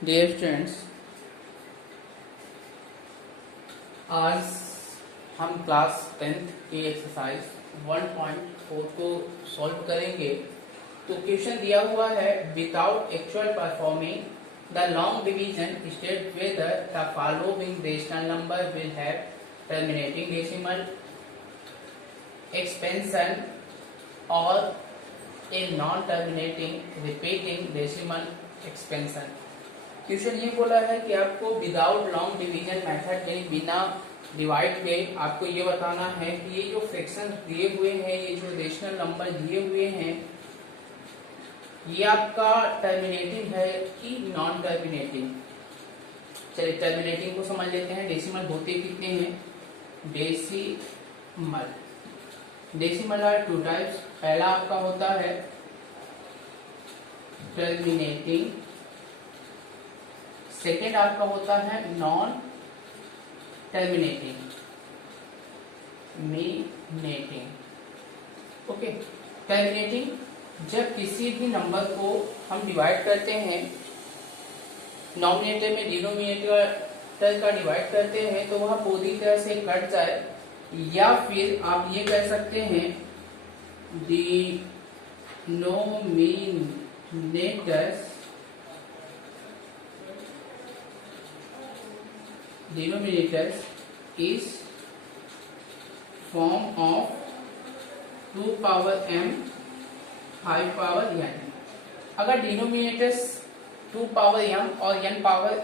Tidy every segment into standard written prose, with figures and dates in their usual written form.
Dear students, आज हम class 10th की एक्सरसाइज 1.4 को सॉल्व करेंगे। तो क्वेश्चन दिया हुआ है, without actual performing the long division state whether the following rational number will have terminating decimal, expansion और a non terminating repeating decimal expansion. Question ये बोला है कि आपको विदाउट लॉन्ग डिवीजन मेथड यानी बिना डिवाइड के आपको ये बताना है कि ये जो फ्रैक्शन दिए हुए हैं, ये जो रेशनल नंबर दिए हुए हैं, ये आपका टर्मिनेटिंग है कि नॉन टर्मिनेटिंग। चलिए टर्मिनेटिंग को समझ लेते हैं। डेसिमल होते कितने हैं? Decimal are two types. पहला आपका होता है टर्मिनेटिंग, सेकेंड आपका होता है नॉन टर्मिनेटिंग, ओके। टर्मिनेटिंग, जब किसी भी नंबर को हम डिवाइड करते हैं, नॉमिनेटर में डिनोमिनेटर का डिवाइड करते हैं, तो वह पूरी तरह से कट जाए, या फिर आप ये कह सकते हैं denominators is form of 2 power m 5 power n। अगर डिनोमिनेटर्स 2 पावर m और n पावर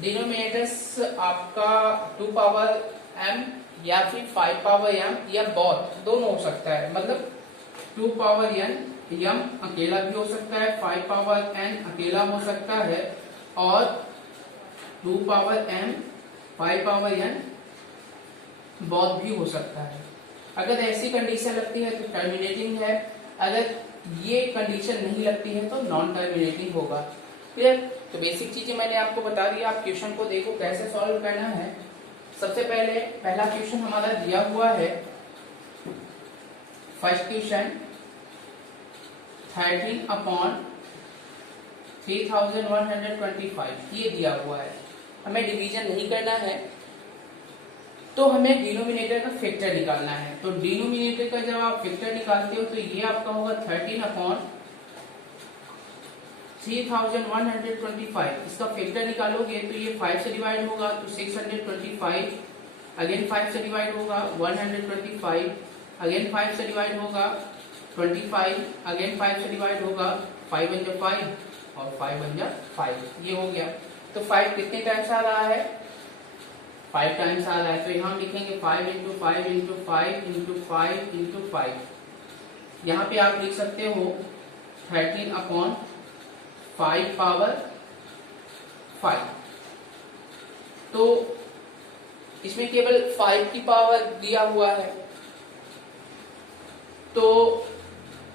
डिनोमिनेटर्स आपका 2 पावर m या फिर 5 पावर m या बोथ दोनों हो सकता है। मतलब 2 पावर n m अकेला भी हो सकता है, 5 पावर n अकेला हो सकता है, और 2 पावर m 5 पावर n बहुत भी हो सकता है। अगर ऐसी कंडीशन लगती है तो टर्मिनेटिंग है, अगर ये कंडीशन नहीं लगती है तो नॉन टर्मिनेटिंग होगा। क्लियर? तो बेसिक चीजें मैंने आपको बता दिया। आप क्वेश्चन को देखो कैसे सॉल्व करना है। सबसे पहले पहला क्वेश्चन हमारा दिया हुआ है, फर्स्ट क्वेश्चन 13/3125 ये दिया हुआ है। हमें डिवीजन नहीं करना है, तो हमें डिनोमिनेटर का फैक्टर निकालना है। तो डिनोमिनेटर का जब आप फैक्टर निकालते हो तो ये आपका होगा 13/3125। इसका फैक्टर निकालोगे तो ये 5 से डिवाइड होगा तो 625, अगेन 5 से डिवाइड होगा 125, अगेन 5 से डिवाइड होगा 25, अगेन 5 से डिवाइड होगा 5 1 5 और 5 1 5। ये हो गया। तो 5 कितने टाइम्स आ रहा है? 5 टाइम्स आ रहा है। तो यहाँ लिखेंगे 5 इंटू 5 इंटू 5 इंटू 5 इंटू 5। यहाँ पे आप लिख सकते हो 13/5 पावर 5। तो इसमें केवल 5 की पावर दिया हुआ है। तो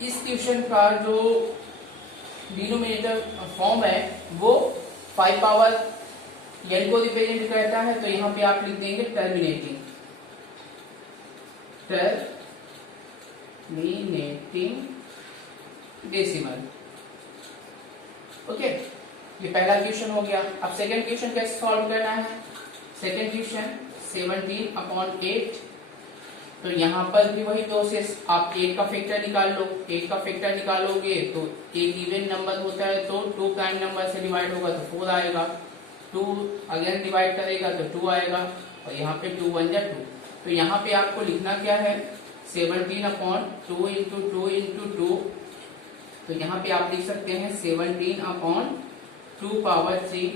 इस क्वेश्चन का जो डिनोमिनेटर फॉर्म है वो 5 पावर n को रिप्रेजेंट करता है। तो यहाँ पे आप लिख देंगे टर्मिनेटिंग डेसिमल। ओके, ये पहला क्वेश्चन हो गया। अब सेकंड क्वेश्चन कैसे सॉल्व करना है? Second question 17/8। तो यहाँ पर भी वही प्रोसेस, आप 8 का फैक्टर निकाल लो। 8 का फैक्टर निकालोगे तो एक इवन नंबर होता है, तो 2 प्राइम नंबर से डिवाइड होगा तो 4 आएगा, 2 अगेन डिवाइड करेगा तो 2 आएगा, और यहाँ पे 2 1 2। तो यहाँ पे आपको लिखना क्या है? 17/2 इंटू 2 इंटू 2। तो यहाँ पे आप लिख सकते हैं 17/2 पावर 3।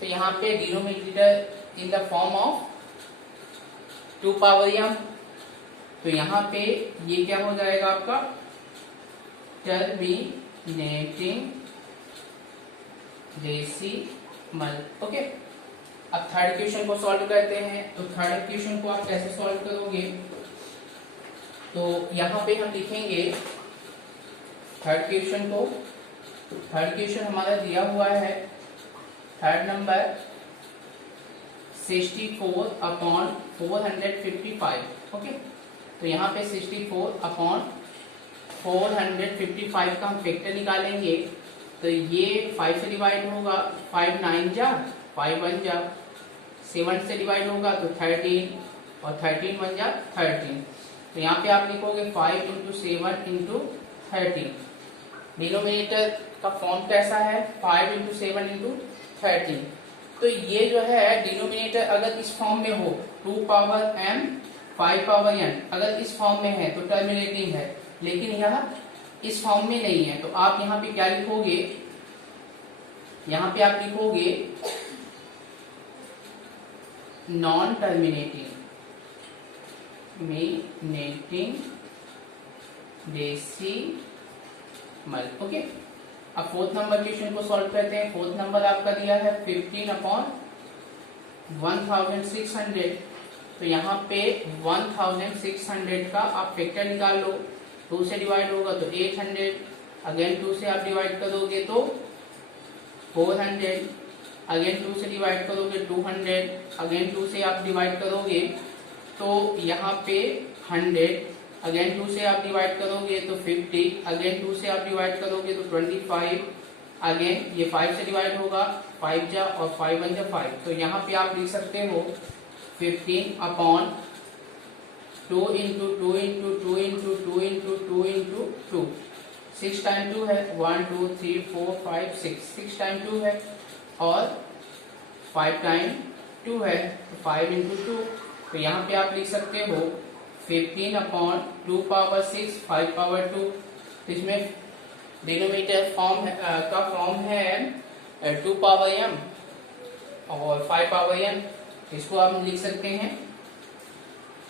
तो यहाँ पे denominator in the form of 2 power m। तो यहाँ पे ये क्या हो जाएगा आपका? Terminating decimal. ओके, अब थर्ड क्वेश्चन को सॉल्व करते हैं। तो थर्ड क्वेश्चन को आप कैसे सॉल्व करोगे? तो यहाँ पे हम लिखेंगे थर्ड क्वेश्चन को। थर्ड क्वेश्चन हमारा दिया हुआ है, थर्ड नंबर 64/455। ओके, तो यहाँ पे 64/455 का हम फैक्टर निकालेंगे तो ये 5 से डिवाइड होगा, 5 9 जा 5 1 जा, 7 से डिवाइड होगा तो 13 और 13 1 जा 13। तो यहाँ पे आप लिखोगे 5 इंटू 7 इंटू 13। डिनोमिनेटर का फॉर्म कैसा है, 5 इंटू 7 इंटू 13। तो ये जो है डिनोमिनेटर अगर इस फॉर्म में हो 2 पावर m 5 पावर n, अगर इस फॉर्म में है तो टर्मिनेटिंग है, लेकिन यह इस फॉर्म में नहीं है। तो आप यहाँ पे क्या लिखोगे, यहाँ पे आप लिखोगे नॉन टर्मिनेटिंग डेसिमल। ओके, अब फोर्थ नंबर क्वेश्चन को सॉल्व करते हैं। फोर्थ नंबर आपका दिया है 15/1600। तो यहाँ पे 1600 का आप फैक्टर निकाल लो। 2 से डिवाइड होगा तो 800, अगेन 2 से आप डिवाइड करोगे तो 400, अगेन 2 से डिवाइड करोगे 200, अगेन 2 से आप डिवाइड करोगे तो यहाँ पे 100, अगेन 2 से आप डिवाइड करोगे तो 50, अगेन 2 से आप डिवाइड करोगे तो 25, अगेन ये 5 से डिवाइड होगा 5 जा और 5 1 जा 5। तो यहाँ पे आप लिख सकते हो 15/2 into 2 into 2 into 2 into 2 into 2। 6 time 2 है, 1 2 3 4 5 6, 6 टाइम 2 है और 5 टाइम 2 है तो 5 इंटू 2। तो यहाँ पे आप लिख सकते हो 15/2 पावर 6 5 पावर 2। तो इसमें डिनोमिनेटर फॉर्म का फॉर्म है 2 पावर m और 5 पावर n। इसको आप लिख सकते हैं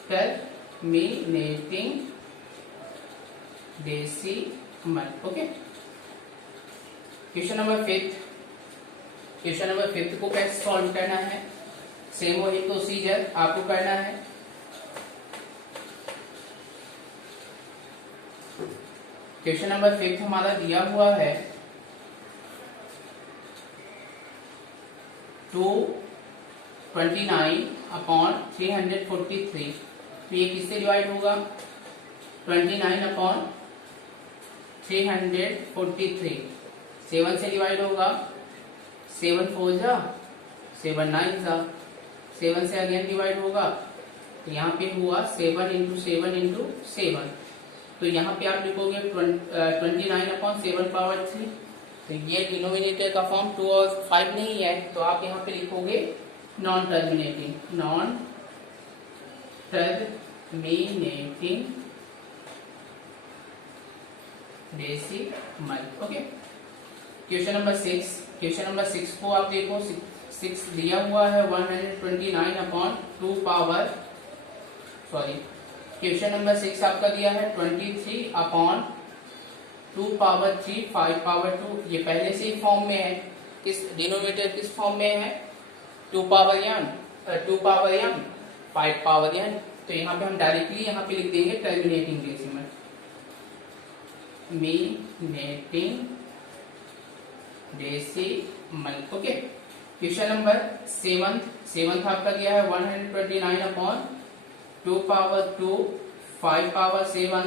terminating decimal. Okay, question number 5। Question number 5 को कैसे सॉल्व करना है, सेम वही प्रोसीजर आपको करना है। क्वेश्चन नंबर 5 हमारा दिया हुआ है 229/343। तो ये किससे डिवाइड होगा, 29/343। 7 से डिवाइड होगा, 7 4 जा 7 9 जा, 7 से अगेन डिवाइड होगा तो यहाँ पे हुआ 7 इंटू 7 इंटू 7। तो यहाँ पे आप लिखोगे 29/7 पावर 3। तो ये डिनोमिनेटर का फॉर्म 2 और 5 नहीं है, तो आप यहाँ पे लिखोगे non terminating decimal. Okay, question number 6। Question number 6 को आप देखो, 6 दिया हुआ है 129/2 पावर, सॉरी, क्वेश्चन नंबर 6 आपका दिया है 23/2 पावर 3 5 पावर 2। ये पहले से ही फॉर्म में है। किस डिनोमिनेटर किस फॉर्म में है, 2 पावर m 5 पावर n। तो यहाँ पे हम डायरेक्टली यहाँ पे लिख देंगे terminating decimal, decimal. Okay, question number 7 आपका दिया है 129/2 पावर 2 5 पावर 7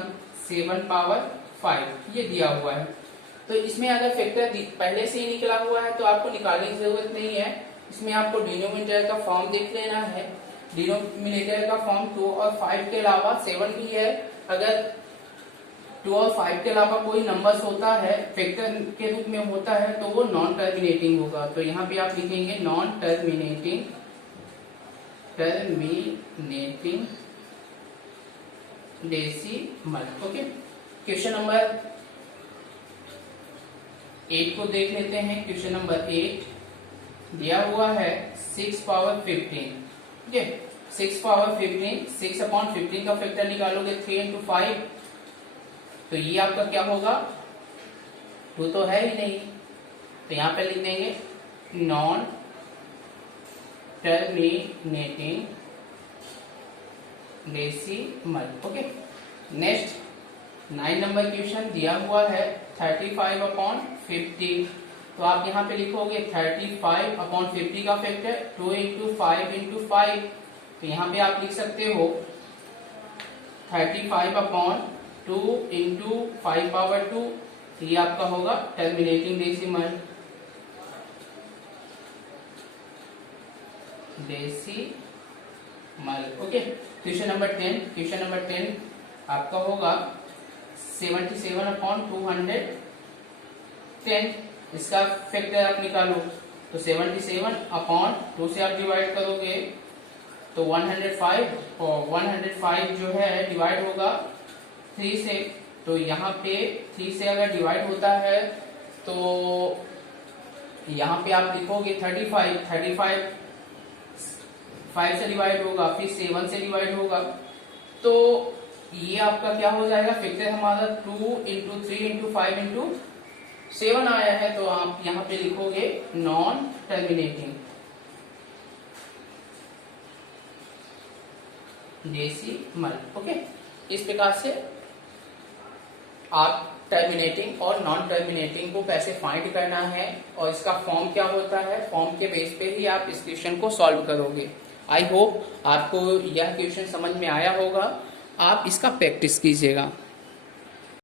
7 पावर 5, ये दिया हुआ है। तो इसमें अगर फैक्टर पहले से ही निकला हुआ है तो आपको निकालने की जरूरत नहीं है। इसमें आपको डिनोमिनेटर का फॉर्म देख लेना है। डिनोमिनेटर का फॉर्म 2 और 5 के अलावा 7 भी है। अगर 2 और 5 के अलावा कोई नंबर्स होता है फैक्टर के रूप में होता है तो वो नॉन टर्मिनेटिंग होगा। तो यहाँ पे आप लिखेंगे non terminating decimal. Okay, question number 8 को देख लेते हैं। क्वेश्चन नंबर 8 दिया हुआ है 6 पावर 15। ठीक है, 6 पावर 15, 6/15 का फैक्टर निकालोगे 3 इंटू 5। तो ये आपका क्या होगा, 2 तो है ही नहीं, तो यहाँ पे लिख देंगे non terminating decimal. Okay, next 9 number question दिया हुआ है 35/50। तो आप यहाँ पे लिखोगे 35/50 का फैक्टर 2 इंटू 5 इंटू 5। तो यहाँ पे आप लिख सकते हो 35/2 इंटू 5 पावर 2 ये आपका होगा terminating decimal, okay. Question number 10 आपका होगा 77/210, इसका फैक्टर आप निकालो। तो 77/2 से आप डिवाइड करोगे तो 105, और 105 जो है डिवाइड होगा 3 से। तो यहाँ पे 3 से अगर डिवाइड होता है तो यहाँ पे आप लिखोगे 35 5 से डिवाइड होगा, फिर 7 से डिवाइड होगा। तो ये आपका क्या हो जाएगा, फैक्टर हमारा 2 इंटू 3 इंटू 5 इंटू 7 आया है। तो आप यहाँ पे लिखोगे नॉन टर्मिनेटिंग डेसिमल, ओके। इस प्रकार से आप टर्मिनेटिंग और नॉन टर्मिनेटिंग को कैसे फाइंड करना है और इसका फॉर्म क्या होता है, फॉर्म के बेस पे ही आप इस क्वेश्चन को सॉल्व करोगे। आई होप आपको यह क्वेश्चन समझ में आया होगा। आप इसका प्रैक्टिस कीजिएगा।